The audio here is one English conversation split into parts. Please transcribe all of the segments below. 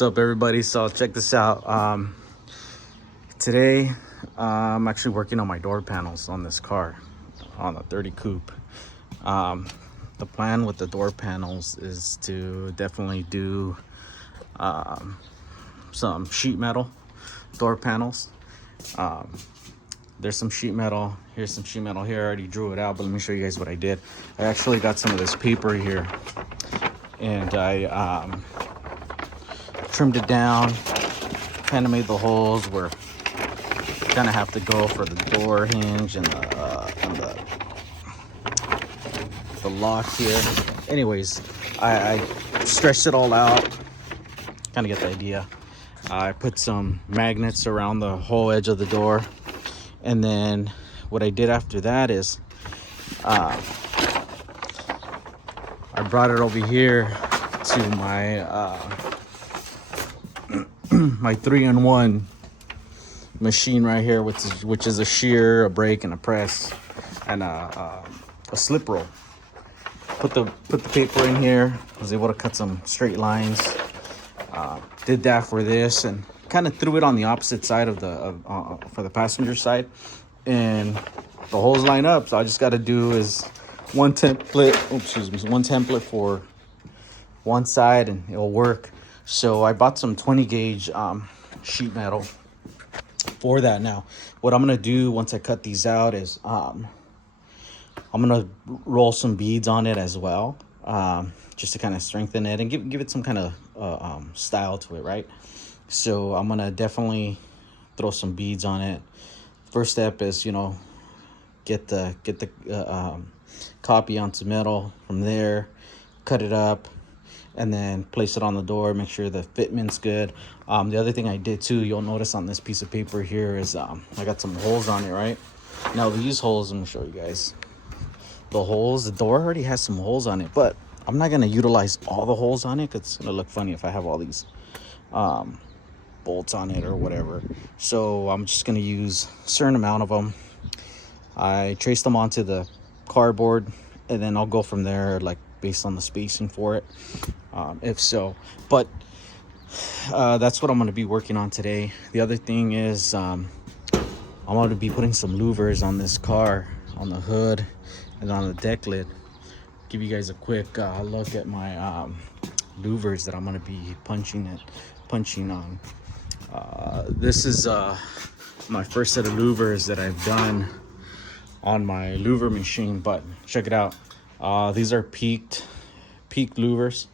What's up, everybody? So check this out. Today I'm actually working on my door panels on this car, on the 30 coupe. The plan with the door panels is to definitely do some sheet metal door panels. There's some sheet metal. Here's some sheet metal here. I already drew it out, but let me show you guys what I did. I actually got some of this paper here, and I trimmed it down, kind of made the holes where kind of have to go for the door hinge and the lock here. Anyways, I stretched it all out, kind of get the idea. I put some magnets around the whole edge of the door, and then what I did after that is I brought it over here to my my 3-in-1 machine right here, which is a shear, a brake, and a press, and a slip roll. Put the paper in here. I was able to cut some straight lines. Did that for this, and kind of threw it on the opposite side of the for the passenger side, and the holes line up. So I just got to do is one template for one side, and it'll work. So I bought some 20 gauge sheet metal for that. Now what I'm gonna do once I cut these out is I'm gonna roll some beads on it as well, just to kind of strengthen it and give it some kind of style to it, right? So I'm gonna definitely throw some beads on it. First step is, you know, get the copy onto metal. From there, cut it up, and then place it on the door. Make sure the fitment's good. The other thing I did too, you'll notice on this piece of paper here, is I got some holes on it, right? Now these holes, I'm gonna show you guys the holes. The door already has some holes on it, but I'm not gonna utilize all the holes on it because it's gonna look funny if I have all these bolts on it or whatever. So I'm just gonna use a certain amount of them. I traced them onto the cardboard, and then I'll go from there, like based on the spacing for it, if so. But that's what I'm going to be working on today. The other thing is I'm going to be putting some louvers on this car, on the hood and on the deck lid. Give you guys a quick look at my louvers that I'm going to be punching on. This is my first set of louvers that I've done on my louver machine, but check it out. These are peaked louvers.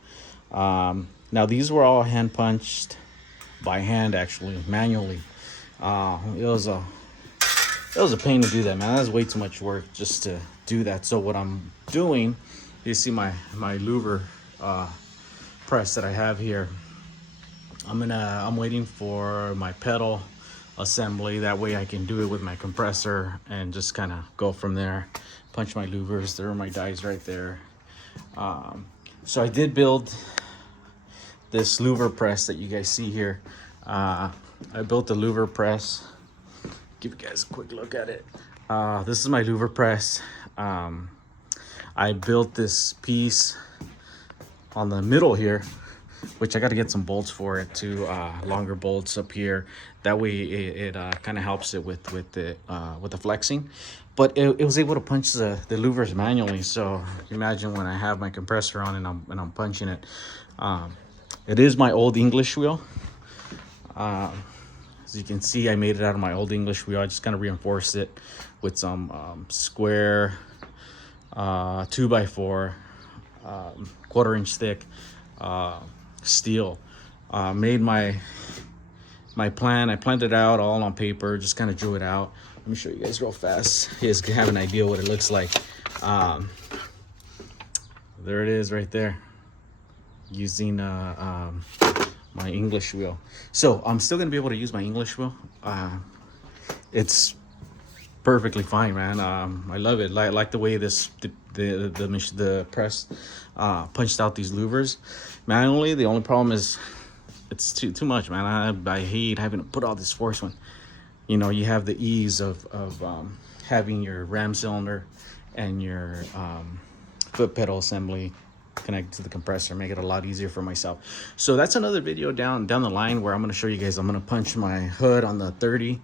Now these were all hand punched by hand, actually manually. It was a pain to do that, man. That was way too much work just to do that. So what I'm doing, you see my louver press that I have here. I'm waiting for my pedal assembly. That way I can do it with my compressor and just kind of go from there. Punch my louvers. There are my dies right there. So I did build this louver press that you guys see here. I built the louver press. Give you guys a quick look at it. This is my louver press. I built this piece on the middle here, which I got to get some bolts for it too, longer bolts up here. That way it kind of helps it with the flexing. But it was able to punch the louvers manually. So imagine when I have my compressor on and I'm punching it. It is my old English wheel. As you can see, I made it out of my old English wheel. I just kind of reinforced it with some square 2x4 1/4-inch thick steel. Made my plan. I planned it out all on paper, just kind of drew it out. Let me show you guys real fast. You guys can have an idea what it looks like. There it is right there, using my English wheel. So I'm still gonna be able to use my English wheel. It's perfectly fine, man. I love it. I like the way the press punched out these louvers manually. The only problem is it's too much, man. I hate having to put all this force when, you know, you have the ease of having your ram cylinder and your foot pedal assembly connect to the compressor, make it a lot easier for myself. So that's another video down the line where I'm going to show you guys. I'm going to punch my hood on the 30.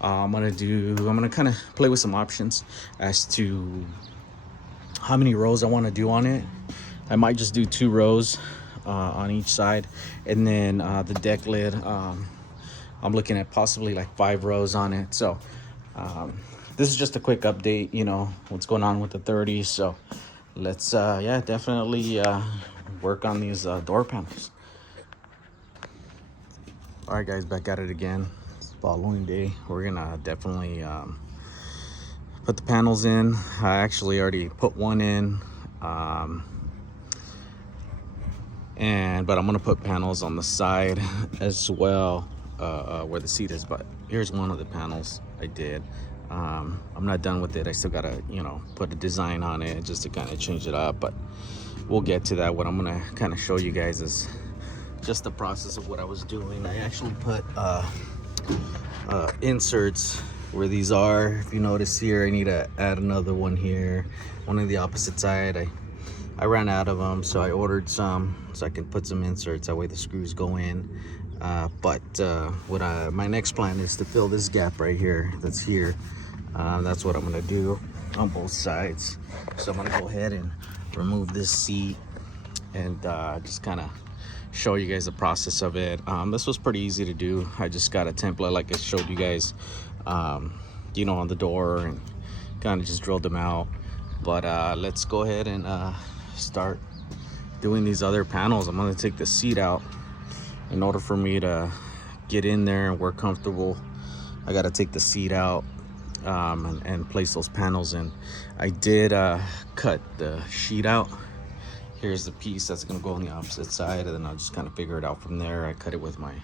I'm going to kind of play with some options as to how many rows I want to do on it. I might just do 2 rows on each side, and then the deck lid, I'm looking at possibly like 5 rows on it. So this is just a quick update, you know, what's going on with the 30s. So let's yeah, definitely work on these door panels. All right guys, back at it again. It's following day. We're gonna definitely put the panels in. I actually already put one in, but I'm gonna put panels on the side as well, where the seat is. But here's one of the panels I did. I'm not done with it. I still gotta, you know, put a design on it just to kind of change it up, but we'll get to that. What I'm gonna kind of show you guys is just the process of what I was doing. I actually put inserts where these are. If you notice here, I need to add another one here, one on the opposite side. I ran out of them, so I ordered some so I can put some inserts, that way the screws go in. My next plan is to fill this gap right here that's here. That's what I'm gonna do on both sides. So I'm gonna go ahead and remove this seat and just kind of show you guys the process of it. This was pretty easy to do. I just got a template like I showed you guys, you know, on the door, and kind of just drilled them out. But let's go ahead and start doing these other panels. I'm gonna take the seat out. In order for me to get in there and work comfortable, I gotta take the seat out and place those panels in. I did cut the sheet out. Here's the piece that's gonna go on the opposite side, and then I'll just kind of figure it out from there. I cut it with my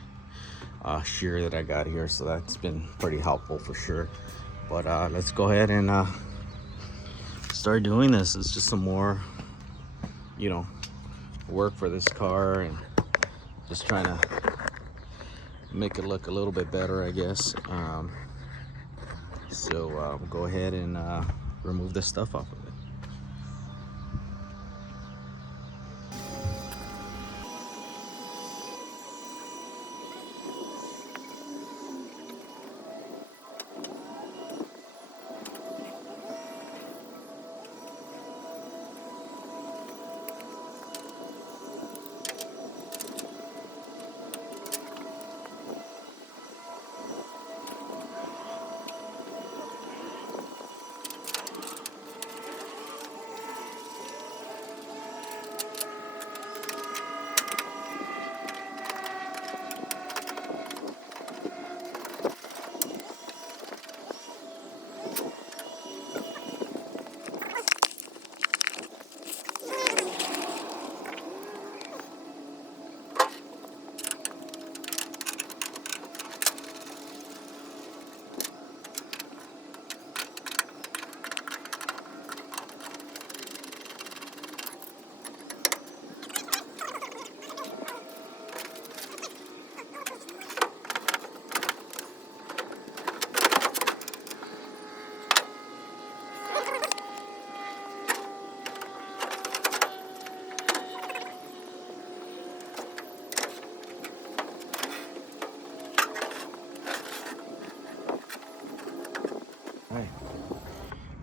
shear that I got here, so that's been pretty helpful for sure. But let's go ahead and start doing this. It's just some more, you know, work for this car, and just trying to make it look a little bit better, I guess. So we'll go ahead and remove this stuff off of it.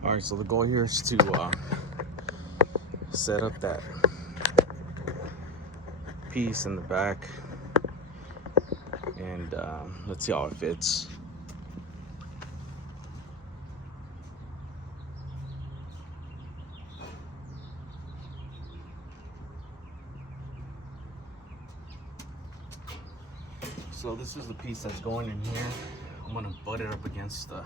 All right, so the goal here is to set up that piece in the back, and let's see how it fits. So this is the piece that's going in here. I'm gonna butt it up against the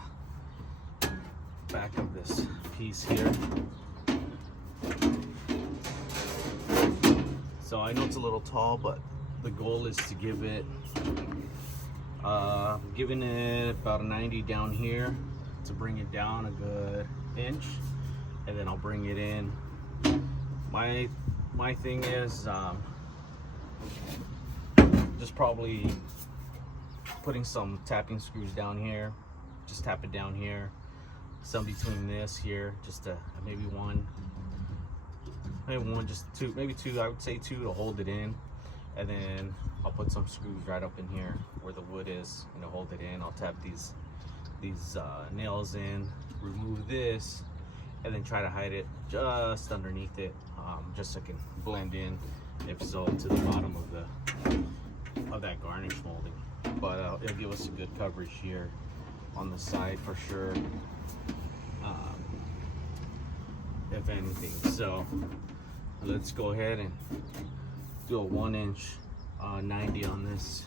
back of this piece here. So I know it's a little tall, but the goal is to give it giving it about a 90 down here to bring it down a good inch, and then I'll bring it in. My thing is just probably putting some tapping screws down here. Just tap it down here, some between this here, just maybe one, maybe one, just two, maybe two. I would say two to hold it in, and then I'll put some screws right up in here where the wood is, and to hold it in. I'll tap these nails in, remove this, and then try to hide it just underneath it, just so it can blend in, if so, to the bottom of that garnish molding. But it'll give us a good coverage here on the side for sure, if anything. So let's go ahead and do a 1-inch 90 on this.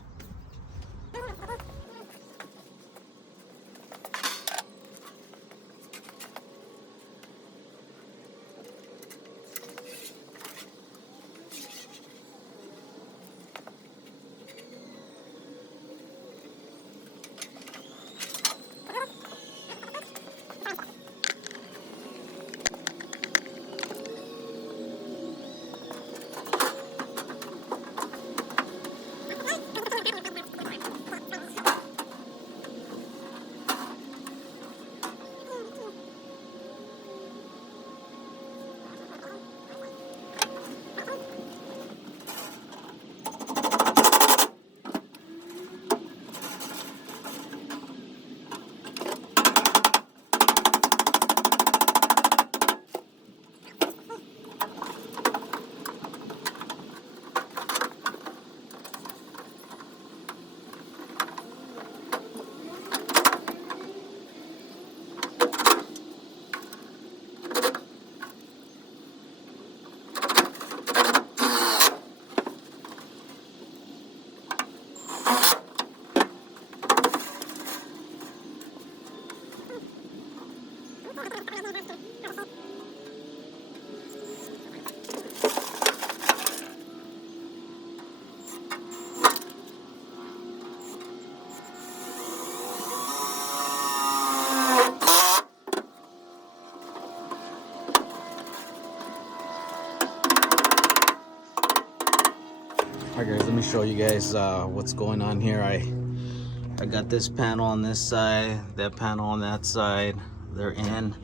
Alright guys, let me show you guys what's going on here. I got this panel on this side, that panel on that side. They're in.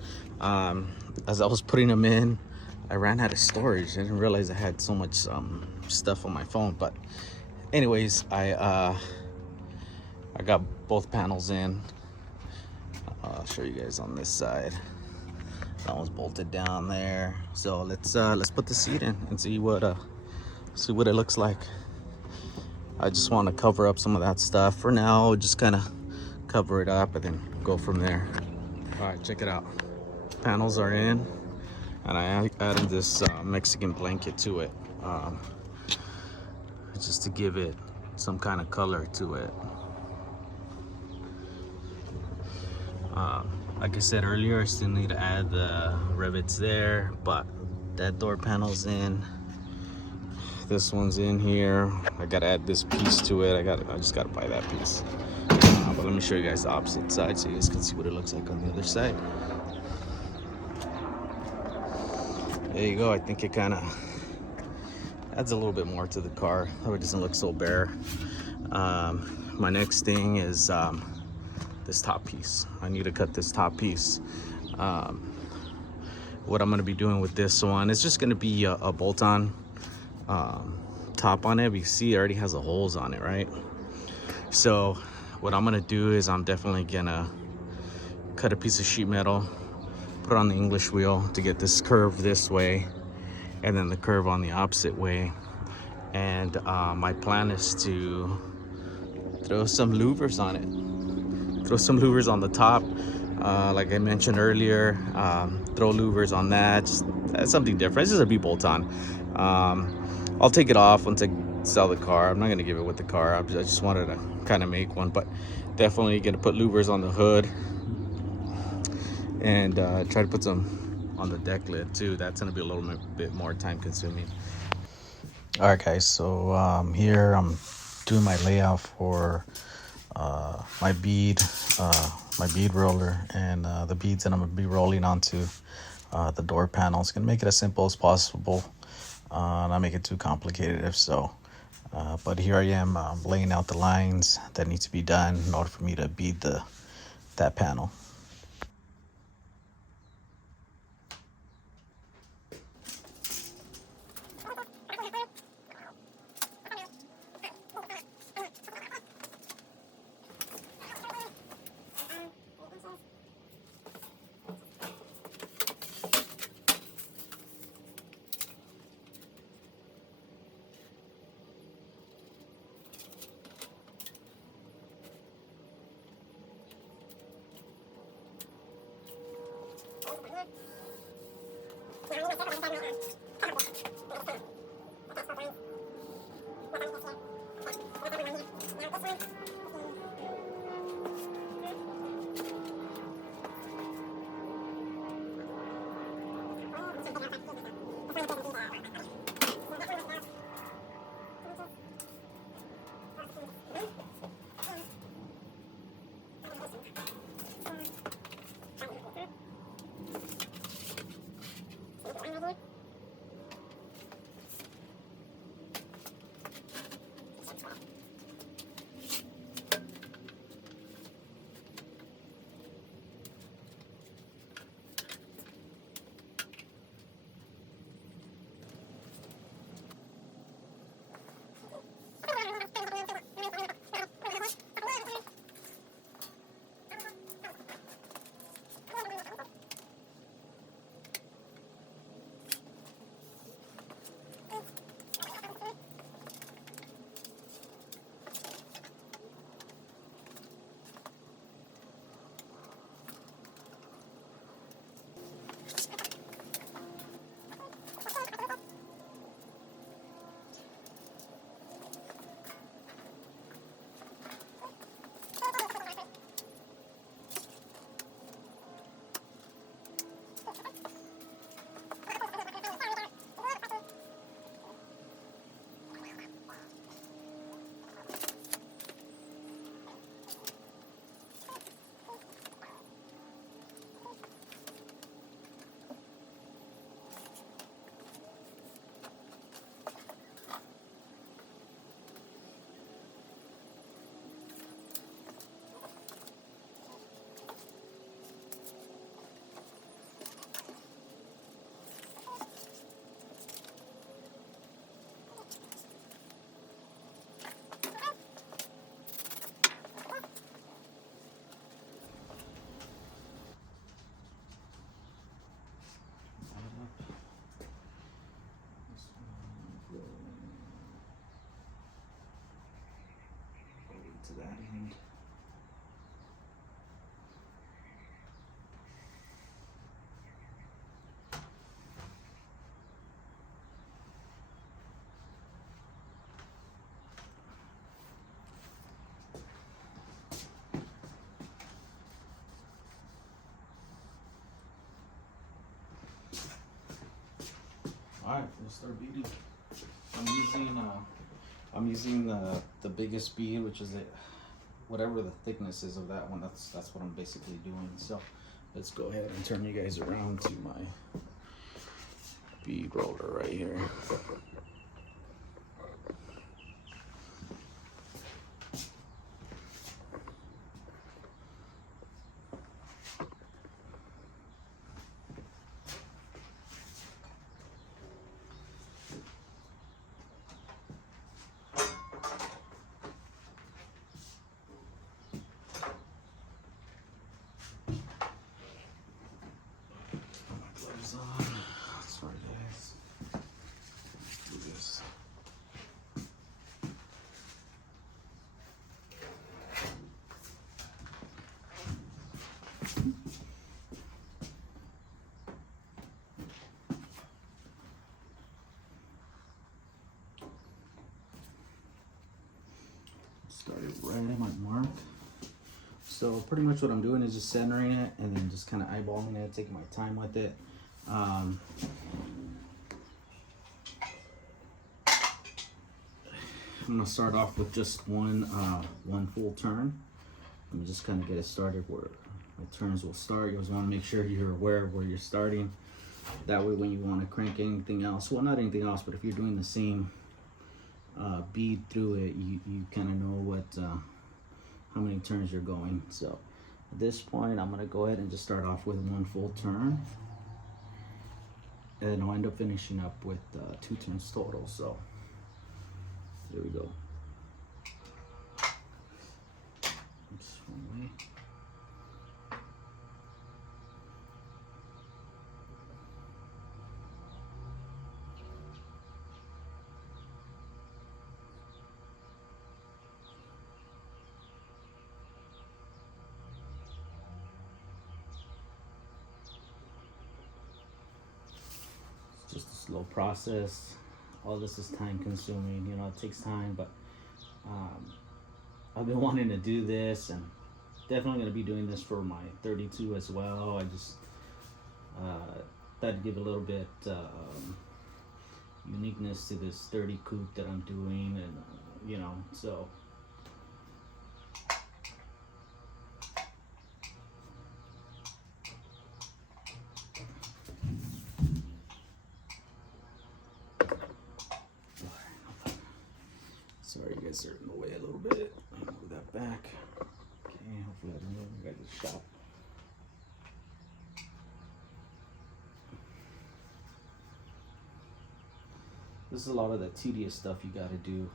As I was putting them in, I ran out of storage. I didn't realize I had so much stuff on my phone. But anyways, I got both panels in. I'll show you guys on this side. That one's bolted down there. So let's put the seat in and see what it looks like. I just want to cover up some of that stuff for now. Just kind of cover it up and then go from there. All right, check it out. Panels are in, and I added this Mexican blanket to it, just to give it some kind of color to it. Like I said earlier, I still need to add the rivets there, but that door panel's in. This one's in here. I gotta add this piece to it. I just gotta buy that piece. But let me show you guys the opposite side so you guys can see what it looks like on the other side. There you go. I think it kind of adds a little bit more to the car. That way it doesn't look so bare. My next thing is this top piece. I need to cut this top piece. What I'm gonna be doing with this one is just gonna be a bolt-on top on it. You see it already has the holes on it, right? So what I'm gonna do is I'm definitely gonna cut a piece of sheet metal, put it on the English wheel to get this curve this way, and then the curve on the opposite way. And my plan is to throw some louvers on it. Throw some louvers on the top, like I mentioned earlier. Throw louvers on that. That's something different. It's just a B-bolt-on. I'll take it off once I sell the car. I'm not gonna give it with the car. I just wanted to kind of make one, but definitely gonna put louvers on the hood and try to put some on the deck lid too. That's gonna be a little bit more time consuming. All right guys, so here I'm doing my layout for my bead roller, and the beads that I'm gonna be rolling onto the door panel. It's gonna make it as simple as possible, not make it too complicated if so. But here I am laying out the lines that need to be done in order for me to bead that panel. To that end. All right, we'll start beading. I'm using the biggest bead, which is whatever the thickness is of that one. That's what I'm basically doing. So let's go ahead and turn you guys around to my bead roller right here. On. Sorry guys. Let's do this. Started right at my mark. So pretty much what I'm doing is just centering it and then just kind of eyeballing it, taking my time with it. I'm gonna start off with just one full turn. Let me just kind of get it started where my turns will start. You always want to make sure you're aware of where you're starting. That way when you want to crank anything else, well, not anything else, but if you're doing the same bead through it, you kind of know what how many turns you're going. So at this point, I'm gonna go ahead and just start off with one full turn. And I'll end up finishing up with 2 turns total. So here we go. Oops, one way. slow process. All this is time consuming, you know, it takes time, but I've been wanting to do this, and definitely going to be doing this for my 32 as well. I just thought to give a little bit uniqueness to this 30 coupe that I'm doing, and you know, so sorry you guys are in the way a little bit. Let me move that back. Okay, hopefully I don't know you guys will stop. This is a lot of the tedious stuff you got to do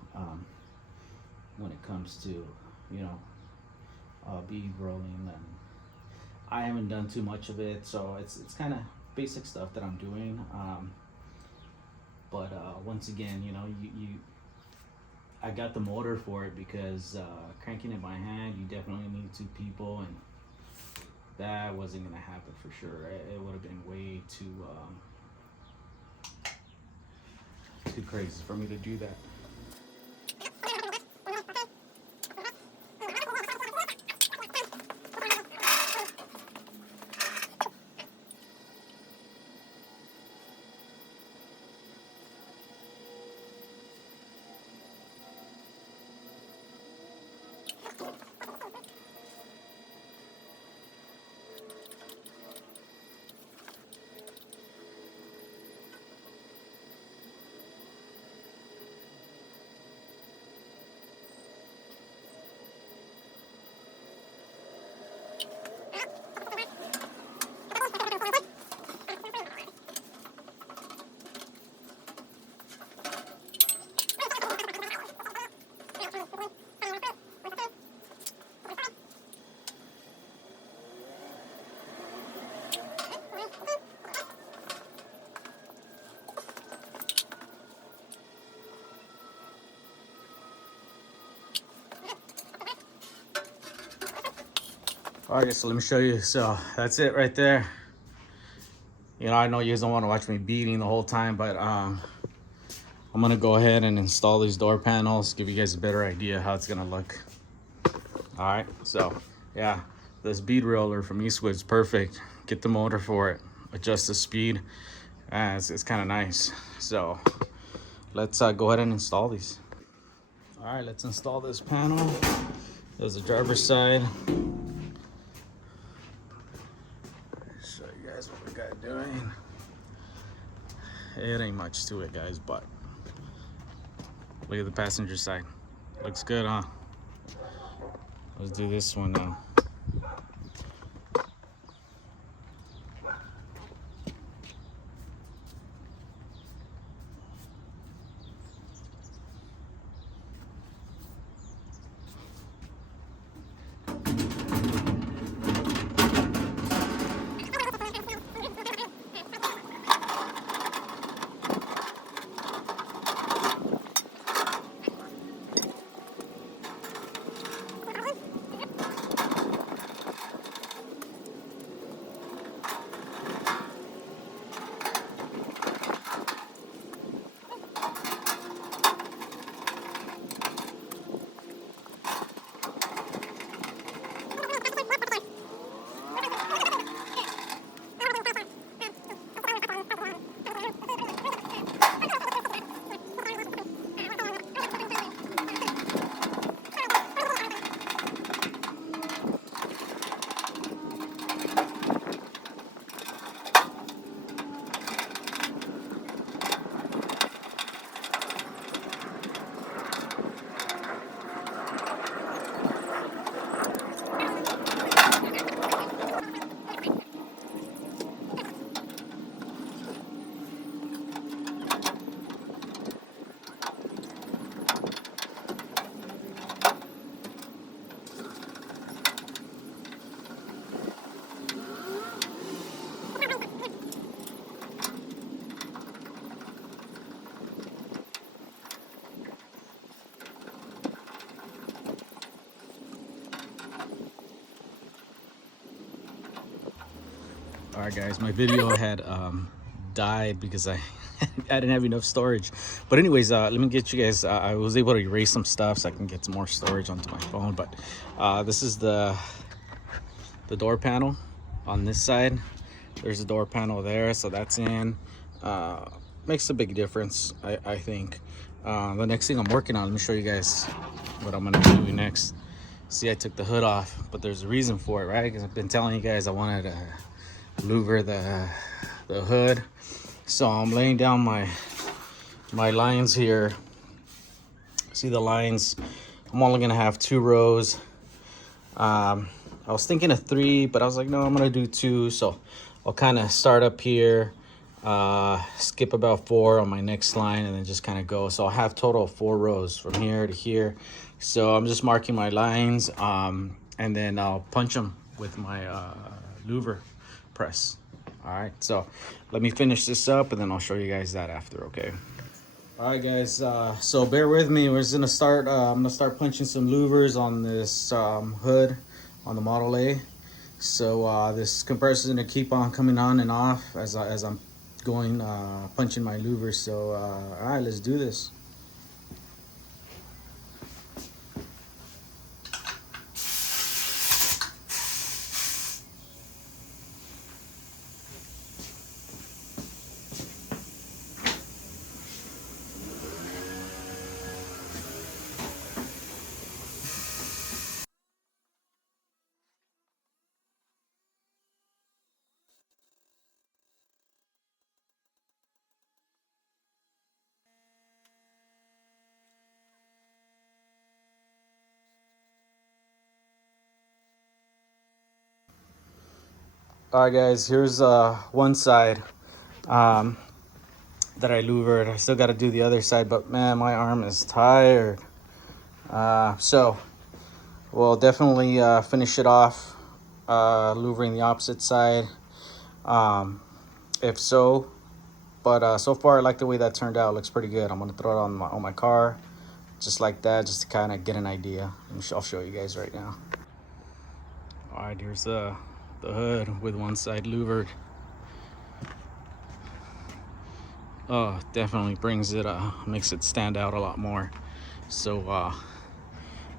when it comes to, you know, bead rolling, and I haven't done too much of it, so it's kind of basic stuff that I'm doing. But once again, you know, I got the motor for it because cranking it by hand, you definitely need two people, and that wasn't gonna happen for sure. It would have been way too crazy for me to do that. Alright, so let me show you. So that's it right there. You know, I know you guys don't want to watch me beading the whole time, but I'm gonna go ahead and install these door panels, give you guys a better idea how it's gonna look. Alright, so yeah, this bead roller from Eastwood's perfect. Get the motor for it, adjust the speed, it's kind of nice. So let's go ahead and install these. Alright, let's install this panel. There's the driver's side. Show you guys what we got doing. It ain't much to it, guys, but look at the passenger side. Looks good, huh? Let's do this one now. All right, guys, my video had died because I I didn't have enough storage. But anyways, let me get you guys, I was able to erase some stuff so I can get some more storage onto my phone. But this is the door panel on this side. There's a door panel there, so that's in. Makes a big difference, I think. The next thing I'm working on, let me show you guys what I'm gonna do next. See, I took the hood off, but there's a reason for it, right? Because I've been telling you guys I wanted to louver the hood. So I'm laying down my lines here. See the lines? I'm only gonna have 2 rows. I was thinking of 3, but I was like, no, I'm gonna do 2. So I'll kind of start up here, skip about 4 on my next line, and then just kind of go. So I'll have total of 4 rows from here to here. So I'm just marking my lines, and then I'll punch them with my louver press. All right, so let me finish this up, and then I'll show you guys that after. Okay. All right, guys. So bear with me. We're just gonna start. I'm gonna start punching some louvers on this hood on the Model A. So this compressor is gonna keep on coming on and off as I'm going punching my louvers. So all right, let's do this. All right, guys. Here's one side that I louvered. I still got to do the other side, but man, my arm is tired. So we'll definitely finish it off, louvering the opposite side. If so, but so far I like the way that turned out. It looks pretty good. I'm gonna throw it on my car, just like that, just to kind of get an idea. I'll show you guys right now. All right, here's the hood with one side louvered. Oh, definitely brings it, makes it stand out a lot more. So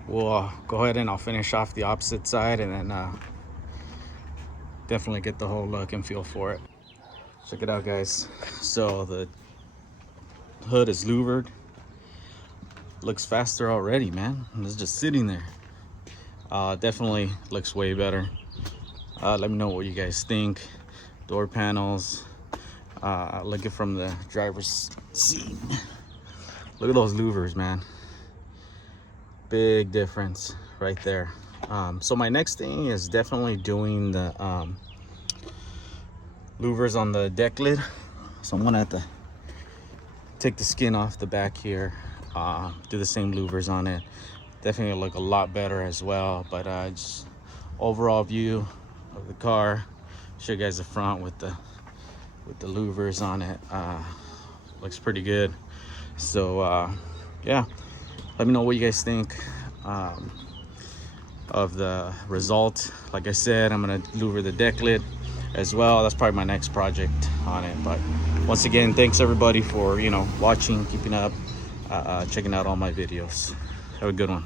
we'll go ahead and I'll finish off the opposite side, and then definitely get the whole look and feel for it. Check it out, guys. So the hood is louvered. Looks faster already, man. It's just sitting there. Definitely looks way better. Let me know what you guys think. Door panels. Looking from the driver's seat. Look at those louvers, man. Big difference right there. So my next thing is definitely doing the louvers on the deck lid. So I'm gonna have to take the skin off the back here, do the same louvers on it. Definitely look a lot better as well. But just overall view of the car, show you guys the front with the louvers on it. Looks pretty good. So yeah, let me know what you guys think of the result. Like I said, I'm gonna louver the deck lid as well. That's probably my next project on it. But once again, thanks everybody for watching, keeping up, checking out all my videos. Have a good one.